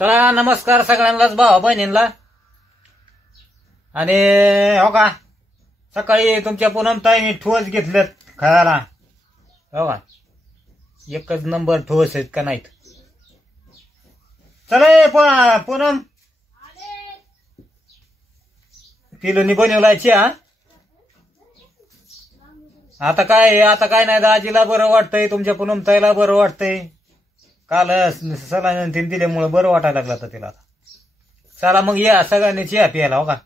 चला नमस्कार सगळ्यांनाच भावा बहिणींना. आणि हो का सकाळी तुमच्या पूनमताईने ठोस घेतलेत खायला. हो का एकच नंबर ठोस आहेत का नाहीत. चला पूनम पिलूनी बनवलाय चहा. आता काय नाही दाजीला बरं वाटतंय, तुमच्या पूनमताईला बरं वाटतंय. काल सलाईन दिल्यामुळे बरं वाटायला लागलं तर तिला. आता चला मग या सगळ्यांनी चहा प्यायला. हो का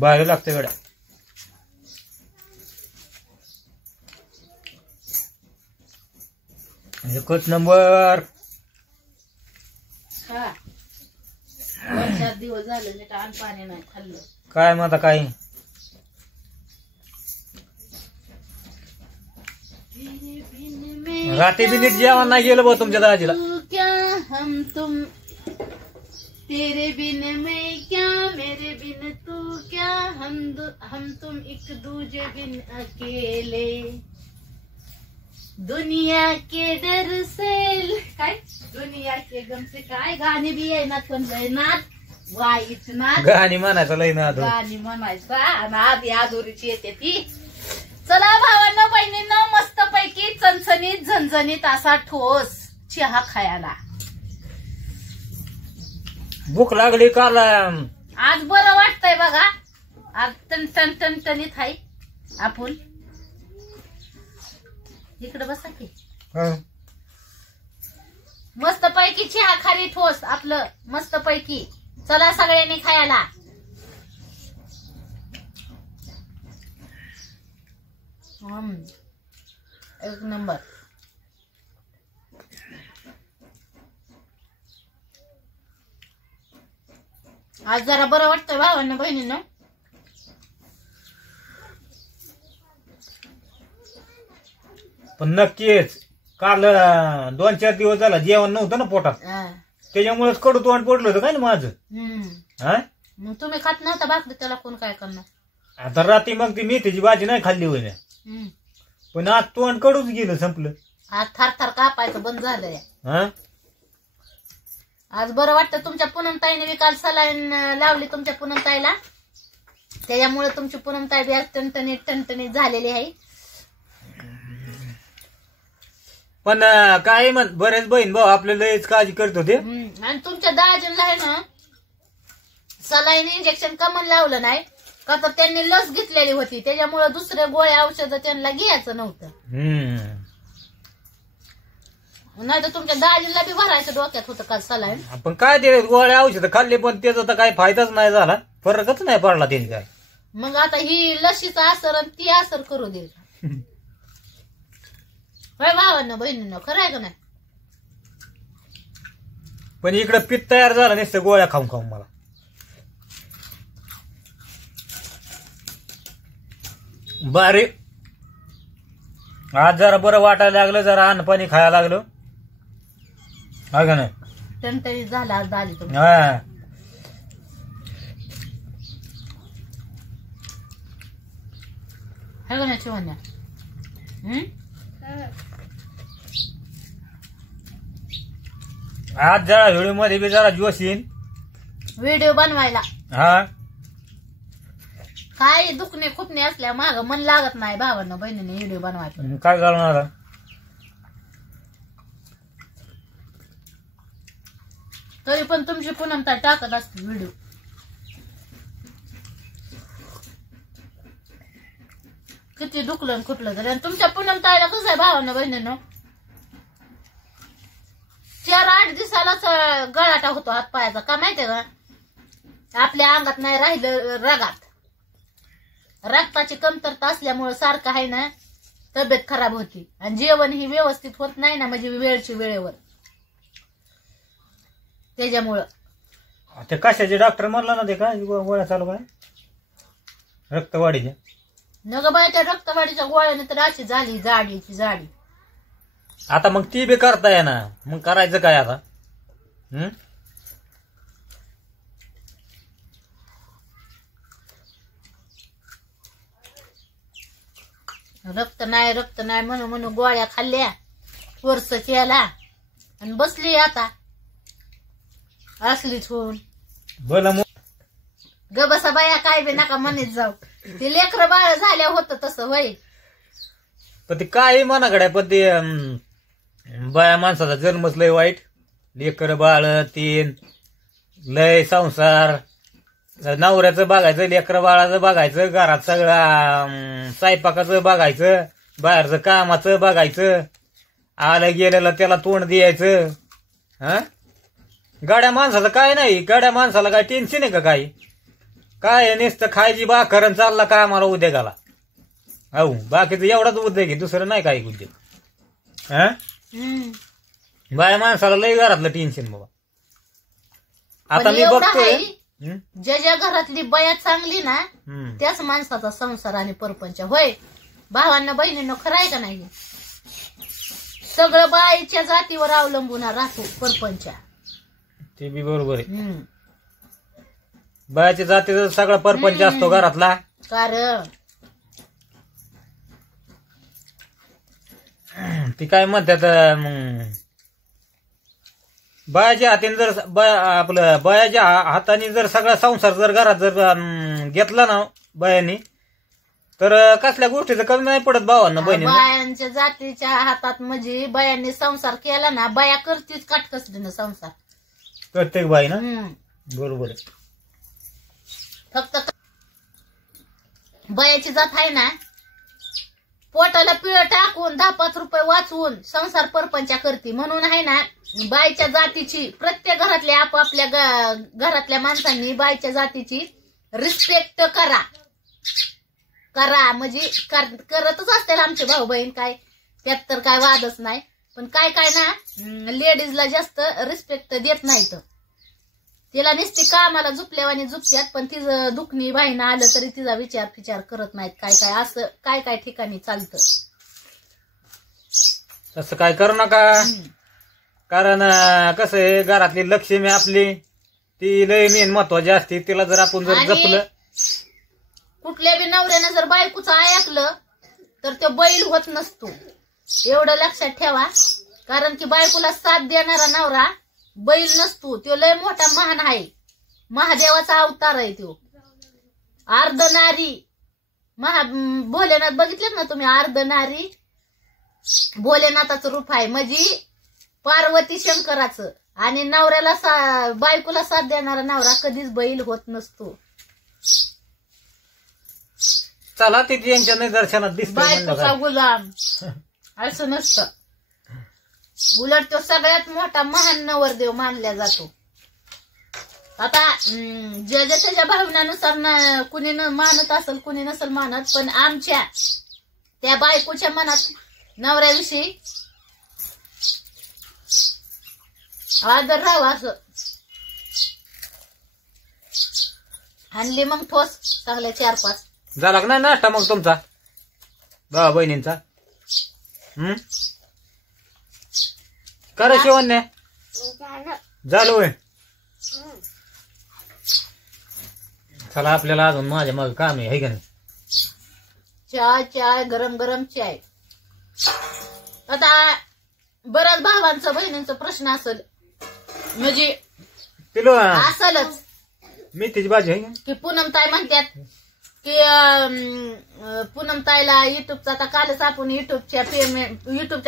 भारी लागतं गड्या. एकच नंबर. 4 दिवस झाले नीट अन्न पाणी नाही खाल्लं. काय मग आता काय रात्री बिनीट जेवण नाही गेलं बघ तुमच्या दाजीला. क्या हम तुम तेरे बिन मैं क्या मेरे बिन तू क्या हम तुम एक दूजे बिन अकेले दुनिया के डर से काय दुनिया के गम से काय गाणी बी आहे ना पण नाथ वाईच नाथ गाणी म्हणायचं लय ना गाणी म्हणायचा आणि आधी आदोरीची येते ती. चला भावांनो बहिणींनो मस्त पैकी चणचणीत झणझणीत असा ठोस चहा खायला. भूक लागली काल. आज बरं वाटतंय बघा. आज टणटणीत आहे. आपण इकडे बसा की मस्त पैकी चहा खारी ठोस आपलं मस्त पैकी. चला सगळ्यांनी खायला. एक नंबर. आज जरा बरं वाटतंय भावांना बहिणींना. पण नक्कीच काल 2-4 दिवस झाला जेवण नव्हतं ना पोटात, त्याच्यामुळेच कडू तोंड पडलं होतं काय ना माझं. मग तुम्ही खात नव्हता भाकरी, त्याला कोण काय करणार. आता रात्री मग ती मेथीची भाजी नाही खाल्ली होईल, पण आज तोंड कडूच गेलं संपलं. आज थरथर कापायचं बंद झालंय. आज बरं वाटतं. तुमच्या पूनमताईने बी काल सलाईन लावली तुमच्या पूनमताईला, त्याच्यामुळे तुमची पूनमताई बी आज टणटणीत झालेली आहे. पण काय म्हण बरेच बहीण भाऊ आपल्याला लयच काळजी करत होते. आणि तुमच्या दाजींना आहे ना सलाईन इंजेक्शन कमन लावलं नाही का, तर त्यांनी लस घेतलेली होती, त्याच्यामुळे दुसरे गोळ्या औषध त्यांना घ्यायचं नव्हतं. नाही तर तुमच्या दाजीला बी भरायचं डोक्यात होतं काल सलाईन. पण काय ते गोळ्या औषध खाल्ले पण त्याचा तर काही फायदाच नाही झाला, फरकच नाही पडला त्यांनी काय. मग आता ही लशीचा असर आणि ती असर करू दे. होय भावांना बहिणींना खरं आहे का नाही. पण इकडे पित्त तयार झाला नुसतं गोळ्या खाऊन खाऊन मला. बारी आज जरा बरं वाटायला लागलं, जरा अन्न पाणी खायला लागलं. हा का नाही टणटणीत झाला आज दाजी तुम्ही. है का नाही शिवण्या. आज जरा व्हिडिओ मध्ये बी जरा जोश येईन व्हिडिओ बनवायला. काय दुखणे खुपणे असल्या माग मन लागत नाही भावांना बहिणीने व्हिडिओ बनवायचं. काय घालणार तरी पण तुमची पूनमताई टाकत असते व्हिडिओ. किती दुखलं खुटलं तरी. आणि तुमच्या पूनमताईला कसं आहे भावांना बहिणीनं 4-8 दिवसालाच गळाटा होतो हात पायाचा. का माहितीये का, आपल्या अंगात नाही राहिलं रगात, रक्ताची कमतरता असल्यामुळे सारखं आहे ना तब्येत खराब होती. आणि जेवण ही व्यवस्थित होत नाही ना, म्हणजे वेळची वेळेवर. त्याच्यामुळं ते कशाचे डॉक्टर म्हणला ना ते काय गोळ्या चालू काय रक्तवाढीच्या. नग बाय त्या रक्तवाढीच्या गोळ्याने तर अशी झाली जाडीची जाडी. आता मग ती बी करताय ना, मग करायचं काय आता. रक्त नाही म्हणून गोळ्या खाल्ल्या वर्ष केला आणि बसली आता असलीच होऊन. बोला ग बसा बाया, काय बी नका म्हणत जाऊ. ते लेकर बाळ झाल्या होतं तसं होय. पण ते काय मनाकडे, पण ते बाया माणसाचा जन्मच लय वाईट. लेकर बाळ तीन, लय संसार, नवऱ्याचं बघायचं, लेकर बाळाचं बघायचं, घरात सगळं स्वयंपाकाचं बघायचं, बाहेरचं कामाचं बघायचं, आलं गेलेलं त्याला तोंड द्यायचं. हा, गाड्या माणसाचं काय नाही. गाड्या माणसाला काय टेन्शन आहे का? काय नुसतं खायची भाकर आणि चालला काय आम्हाला उद्योगाला. हो, बाकीचं एवढाच उद्योग आहे, दुसरं नाही काही उद्योग. हा, बाया माणसाला लय घरातलं टेन्शन बाबा. आता मी बघतोय ज्या घरातली बया चांगली ना त्याच माणसाचा संसार आणि परपंच होय. भावांना बहिणींना खरं आहे का नाही? सगळं बाईच्या जातीवर अवलंबून राहतो परपंच. ते बी बरोबर आहे. बायाच्या जातीचा सगळा परपंच असतो घरातला. कारण ती काय म्हणतात, बायाच्या हाताने जर आपलं बायाच्या हाताने जर सगळा संसार जर घरात जर घेतला ना बायांनी, तर कसल्या गोष्टीचं कमी नाही पडत भावांना बहिणींना. बायांच्या जातीच्या हातात म्हणजे बायांनी संसार केला ना, बाया करतीच काटकसरीनं संसार. प्रत्येक बाई ना, बरोबर आहे. फक्त बायाची जात आहे ना, पोटाला पिळ टाकून 10-5 रुपये वाचवून संसार परपंचा करते. म्हणून आहे ना, बाईच्या जातीची प्रत्येक घरातल्या आपापल्या घरातल्या माणसांनी बाईच्या जातीची रिस्पेक्ट करा. म्हणजे करतच असतील आमचे भाऊ बहीण, काय त्यात तर काय वादच नाही. पण काय ना, लेडीजला जास्त रिस्पेक्ट देत नाहीत. तिला नुसती कामाला झुपल्यावानी झुपत्यात, पण तिचं दुखणी बाईनं आलं तरी तिचा विचार करत नाहीत. काय असं काय ठिकाणी चालतं. तसं काय करू नका. कारण कसं आहे, घरातली लक्ष्मी आपली ती लय मेन महत्वाची असते. तिला जर आपण जर जपलं, कुठल्या बी नवऱ्यानं जर बायकोचं ऐकलं तर तो बैल होत नसतो. एवढं लक्षात ठेवा. कारण की बायकोला साथ देणारा नवरा बैल नसतो. तो लय मोठा महान आहे, महादेवाचा अवतार आहे तो. अर्धनारी भोलेनाथ बघितलेत ना तुम्ही? अर्धनारी भोलेनाथाचं रूप आहे, म्हणजे पार्वती शंकराचं. आणि नवऱ्याला बायकोला साथ देणारा नवरा कधीच बैल होत नसतो. चला ते यांच्या निदर्शनात दिसत. बायकोचा गुलाम असं नसतं. उलट तो सगळ्यात मोठा महान नवरदेव मानला जातो. आता ज्याच्या त्याच्या भावनानुसार कुणी मानत असेल, कुणी नसेल मानत, पण आमच्या त्या बायकोच्या मनात नवऱ्याविषयी आदर राहावा असं. आणली मग ठोस चांगल्या 4-5 झाला का नाही नाश्ता मग तुमचा भावा बहिणींचा? करा शिवण्या झालं होय. चला आपल्याला अजून माझ्या मग काम आहे का नाही? चाय गरम गरम चाय. आता बऱ्याच भावांचा बहिणींचा प्रश्न असेल, म्हणजे पिलो असलच मेथीची भाजी आहे की पूनमताई म्हणतात की पूनमताईला युट्यूबचा, आता कालच आपण युट्यूबच्या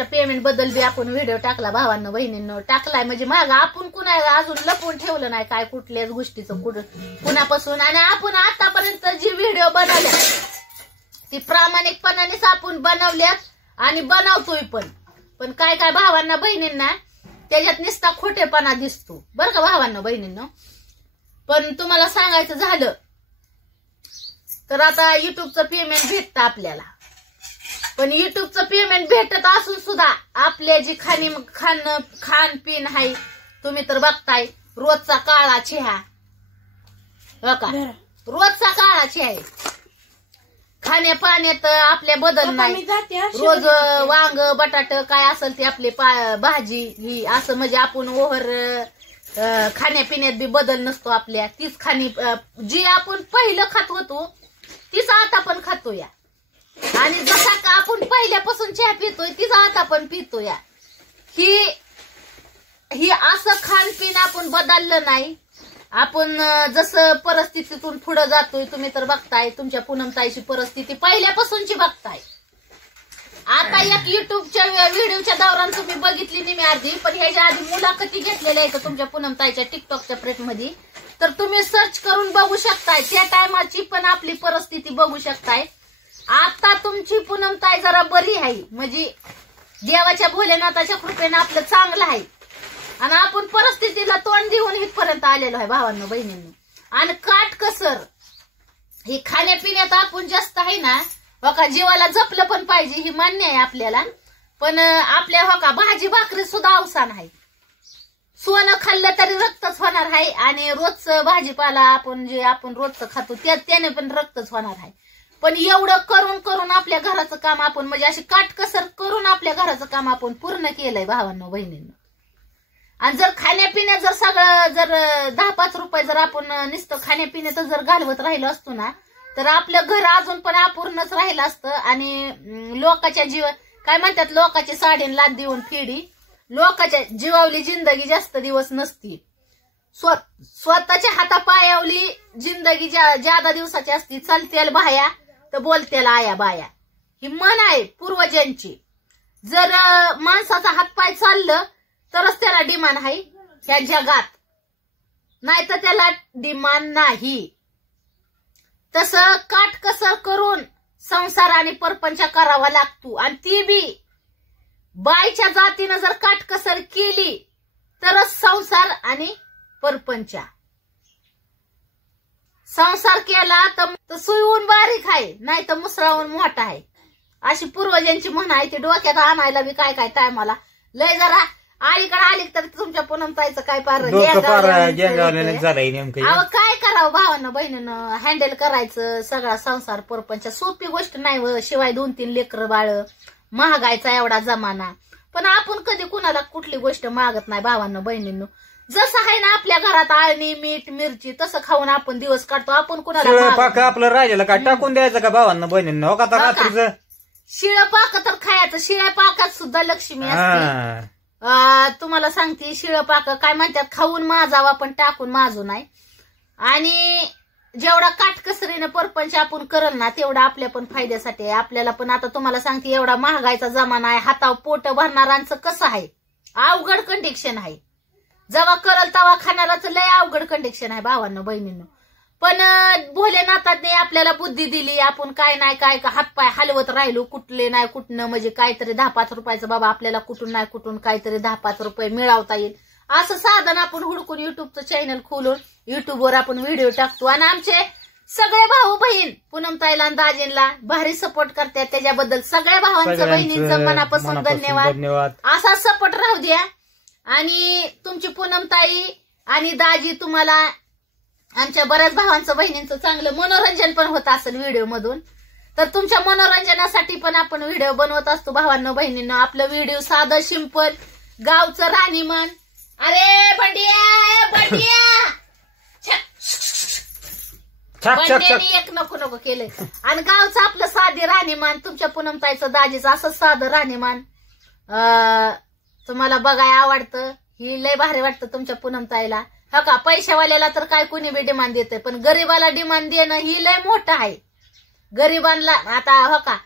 पेमेंट बद्दल बी आपण व्हिडिओ टाकला. भावांना बहिणींना टाकलाय, म्हणजे मागं आपण कुणा अजून लपवून ठेवलं नाही काय कुठल्याच गोष्टीचं कुणापासून. आणि आपण आतापर्यंत जी व्हिडिओ बनवल्या ती प्रामाणिकपणानेच आपण बनवल्यात आणि बनवतोय. पण काय भावांना बहिणींना त्याच्यात नुसता खोटेपणा दिसतो बरं का भावांना बहिणींना. पण तुम्हाला सांगायचं झालं तर आता युट्यूबचं पेमेंट भेटतं आपल्याला. पण युट्यूबचं पेमेंट भेटत असून सुद्धा आपल्या जी खानपिन आहे, तुम्ही तर बघताय रोजचा काळा चहा, का रोजचा काळा चहा आहे. खाण्यापाण्यात आपल्या बदल नाही. रोज वांग बटाट काय असेल ते आपली भाजी ही असं, म्हणजे आपण ओव्हर खाण्यापिण्यात बी बदल नसतो आपल्या. तीच जी आपण पहिलं खात होतो तीच आता पण खातो या. आणि जसा का आपण पहिल्यापासून चहा पितोय तीच आता पण पितो या. ही खाणेपिणं आपण बदललं नाही. आपण जसं परिस्थितीतून पुढे जातोय, तुम्ही तर बघताय तुमच्या पूनमताईची परिस्थिती पहिल्यापासूनची बघताय. आता एक युट्यूबच्या व्हिडिओच्या दौरान तुम्ही बघितली नाही मी अर्धी, पण ह्याच्या आधी मुलाखती घेतलेल्या आहेत तुमच्या पूनमताईच्या टिकटॉकच्या प्रेट मध्ये, तर तुम्ही सर्च करून बघू शकताय. त्या टायमाची पण आपली परिस्थिती बघू शकताय. आता तुमची पूनमताई जरा बरी आहे, म्हणजे देवाच्या भोलेनाथाच्या कृपेनं आपलं चांगलं आहे. आणि आपण परिस्थितीला तोंड देऊन इथपर्यंत आलेलो आहे भावांनो बहिणींनो. आणि काटकसर ही खाण्यापिण्यात आपण जास्त आहे ना, बघा जीवाला जपलं पण पाहिजे, ही मान्य आहे आपल्याला. पण आपल्या बघा भाजी भाकरी सुद्धा अवसान आहे. सोनं खाल्लं तरी रक्तच होणार आहे, आणि रोजचं भाजीपाला आपण जे आपण रोजचं खातो त्याने पण रक्तच होणार आहे. पण एवढं करून करून आपल्या घराचं काम आपण, म्हणजे अशी काटकसर करून आपल्या घराचं काम आपण पूर्ण केलंय भावांनो बहिणींनो. आणि जर खाण्यापिण्यात जर सगळं जर 10-5 रुपये जर आपण नुसतं खाण्यापिण्यात जर घालवत राहिलो असतो ना, तर आपलं घर अजून पण अपूर्णच राहिलं असतं. आणि लोकांच्या जीव काय म्हणतात, लोकांची साडीन लाद देऊन फेडी, लोकांच्या जीवावली जिंदगी जास्त दिवस नसती. स्वतःच्या हातापायावली जिंदगी ज्यादा दिवसाची असती. चालतेल बाया तर बोलतेल आया बाया, ही म्हण आहे पूर्वजांची. जर माणसाचा हातपाय चाललं तरच त्याला डिमांड आहे ह्या जगात, नाही तर त्याला डिमांड नाही. तसं काटकसर करून संसार आणि परपंच करावा लागतो. आणि ती बी बाईच्या जातीनं जर काटकसर केली तरच संसार आणि परपंच. संसार केला तर सुईहून बारीक आहे, नाही तर मुसळाहून मोठा आहे, अशी पूर्वजांची म्हण आहे. ती डोक्यात आणायला बी काय काय टायमाला लय जरा अलीकडे आली तर तुमच्या पूनमताईचं काय पार अहो काय करावं भावांना बहिणीनं, हँडल करायचं सगळा संसार परपंच. सोपी गोष्ट नाही व, शिवाय 2-3 लेकरं बाळ, महागायचा एवढा जमाना. पण आपण कधी कुणाला कुठली गोष्ट मागत नाही भावांना बहिणींनो. जसं आहे ना आपल्या घरात आळणी मीठ मिरची तसं खाऊन आपण दिवस काढतो. आपण कुणाला आपलं राजाला काय टाकून द्यायचं का भावांना बहिणींनो? का रात्रीचं शिळं पाक तर खायचं, शिळ्या पाकात सुद्धा लक्ष्मी असते. तुम्हाला सांगते शिळं पाक काय म्हणतात, खाऊन माजावा पण टाकून माजू नाही. आणि जेवढा काटकसरीनं परपंच आपण करल ना तेवढा आपल्या पण फायद्यासाठी आहे आपल्याला पण. आता तुम्हाला सांगते एवढा महागाईचा जमाना आहे, हातावर पोट भरणाऱ्यांचं कसं आहे, अवघड कंडिशन आहे. जेव्हा करल तेव्हा खाणाराचं लय अवघड कंडिशन आहे भावांनो बहिणींनो. पण भोलेनाथाने आपल्याला बुद्धी दिली, आपण काय नाही काय हातपाय हलवत राहिलो, कुठले नाही कुठनं, म्हणजे काहीतरी 10-5 रुपयाचं बाबा आपल्याला कुठून नाही कुठून काहीतरी 10-5 रुपये मिळवता येईल असं साधन आपण हुडकून युट्यूबचं चॅनल खोलून युट्यूबवर आपण व्हिडिओ टाकतो. आणि आमचे सगळे भाऊ बहीण पूनमताईला आणि दाजींना भारी सपोर्ट करतात, त्याच्याबद्दल सगळ्या भावांचं बहिणींचं मनापासून धन्यवाद. असा सपोर्ट राहू द्या. आणि तुमची पूनमताई आणि दाजी तुम्हाला आमच्या बऱ्याच भावांचं बहिणींचं चांगलं मनोरंजन पण होत असेल व्हिडिओ मधून, तर तुमच्या मनोरंजनासाठी पण आपण व्हिडिओ बनवत असतो भावांनो बहिणींनो. आपलं व्हिडिओ साधं सिंपल, गावचं राहणीमान. अरे बंडिया बंडिया बंड्याने एक नको नको केलंय. आणि गावचं आपलं साधे राहणीमान, तुमच्या पूनमताईचं दाजीचं असं साधं राहणीमान तुम्हाला बघाय आवडतं. ही लय भारी वाटतं तुमच्या पूनमताईला. हो का, पैशावाल्याला तर काय कोणी बी डिमांड देतंय, पण गरीबाला डिमांड देणं ही लय मोठं आहे. गरीबांना आता हो का,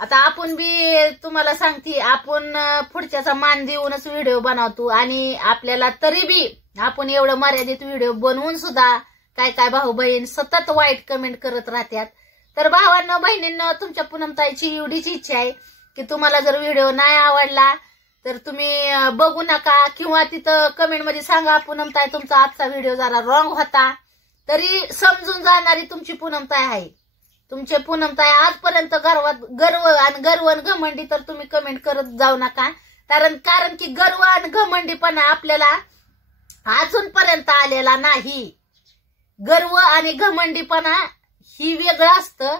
आता आपण बी तुम्हाला सांगते, आपण पुढच्याचा मान देऊनच व्हिडिओ बनवतो. आणि आपल्याला तरी बी आपण एवढं मर्यादित व्हिडिओ बनवून सुद्धा काय काय भाऊ बहीण सतत वाईट कमेंट करत राहतात. तर भावांना बहिणींना तुमच्या पूनमताईची एवढीच इच्छा आहे की तुम्हाला जर व्हिडिओ नाही आवडला तर तुम्ही बघू नका, किंवा तिथं कमेंट मध्ये सांगा पूनमताई तुमचा आजचा व्हिडिओ जरा रॉंग होता, तरी समजून जाणारी तुमची पूनमताई आहे. तुमचे पूनमताई आजपर्यंत गर्व आणि घमंडी तर तुम्ही कमेंट करत जाऊ नका. कारण की गर्व आणि घमंडीपणा आपल्याला अजूनपर्यंत आलेला नाही. गर्व आणि घमंडीपणा ही वेगळं असतं,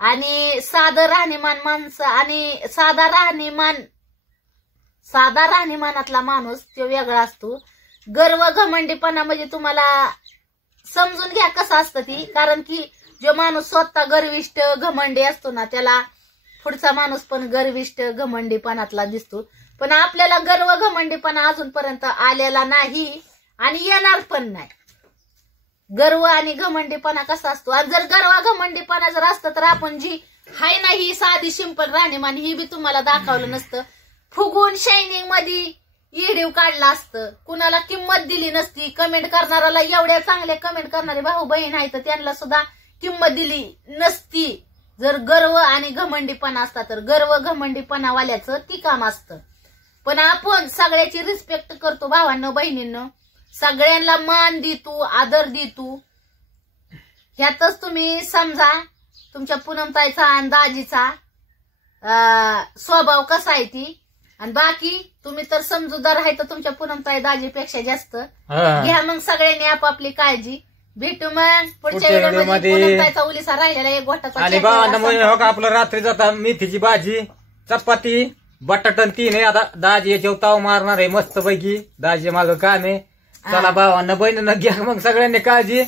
आणि साधं राहणीमान माणसं आणि साधा राहणीमानातला माणूस तो वेगळा असतो. गर्व घमंडीपणा म्हणजे तुम्हाला समजून घ्या कसं असतं ती. कारण की जो माणूस स्वतः गर्विष्ठ घमंडी असतो ना, त्याला पुढचा माणूस पण गर्विष्ठ घमंडीपणातला दिसतो. पण आपल्याला गर्व घमंडीपणा अजूनपर्यंत आलेला नाही आणि येणार पण नाही. गर्व आणि घमंडीपणा कसा असतो, आणि जर गर्व घमंडीपणा जर असतं तर आपण जी हाय ना ही साधी सिंपल राहणीमान ही बी तुम्हाला दाखवलं नसतं. फुगून शायनिंग मध्ये इडीव काढला असतं, कुणाला किंमत दिली नसती. कमेंट करणाऱ्याला, एवढ्या चांगले कमेंट करणारे भाऊ बहीण आहेत त्यांना सुद्धा किंमत दिली नसती जर गर्व आणि घमंडीपणा असता. तर गर्व घमंडीपणा वाल्याचं ती काम असतं. पण आपण सगळ्याची रिस्पेक्ट करतो भावांनो बहिणींनो, सगळ्यांना मान देतो, आदर देतो. ह्यातच तुम्ही समजा तुमच्या पूनमताईचा आणि दाजीचा स्वभाव कसा आहे ती. आणि बाकी तुम्ही तर समजूतदार आहे तर तुमच्या पूनमताई दाजीपेक्षा जास्त. घ्या मग सगळ्यांनी आपापली काळजी. भेटू मग पुढच्या व्हिडिओमध्ये. पूनमताईचा उलिसा राहिलेला एक गोटाचा. आणि भावांना हो का आपलं रात्री जाता मेथीची भाजी, चपाती, बटाटन 3 आहे. आता दाजी याच्यावर ताव मारणार आहे मस्त पैकी. दाजी मागं काम आहे. चला भावांना बहिणीनं घ्या मग सगळ्यांनी काळजी.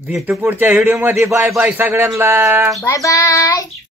भेटू पुढच्या व्हिडिओ मध्ये. बाय बाय सगळ्यांना. Bye bye.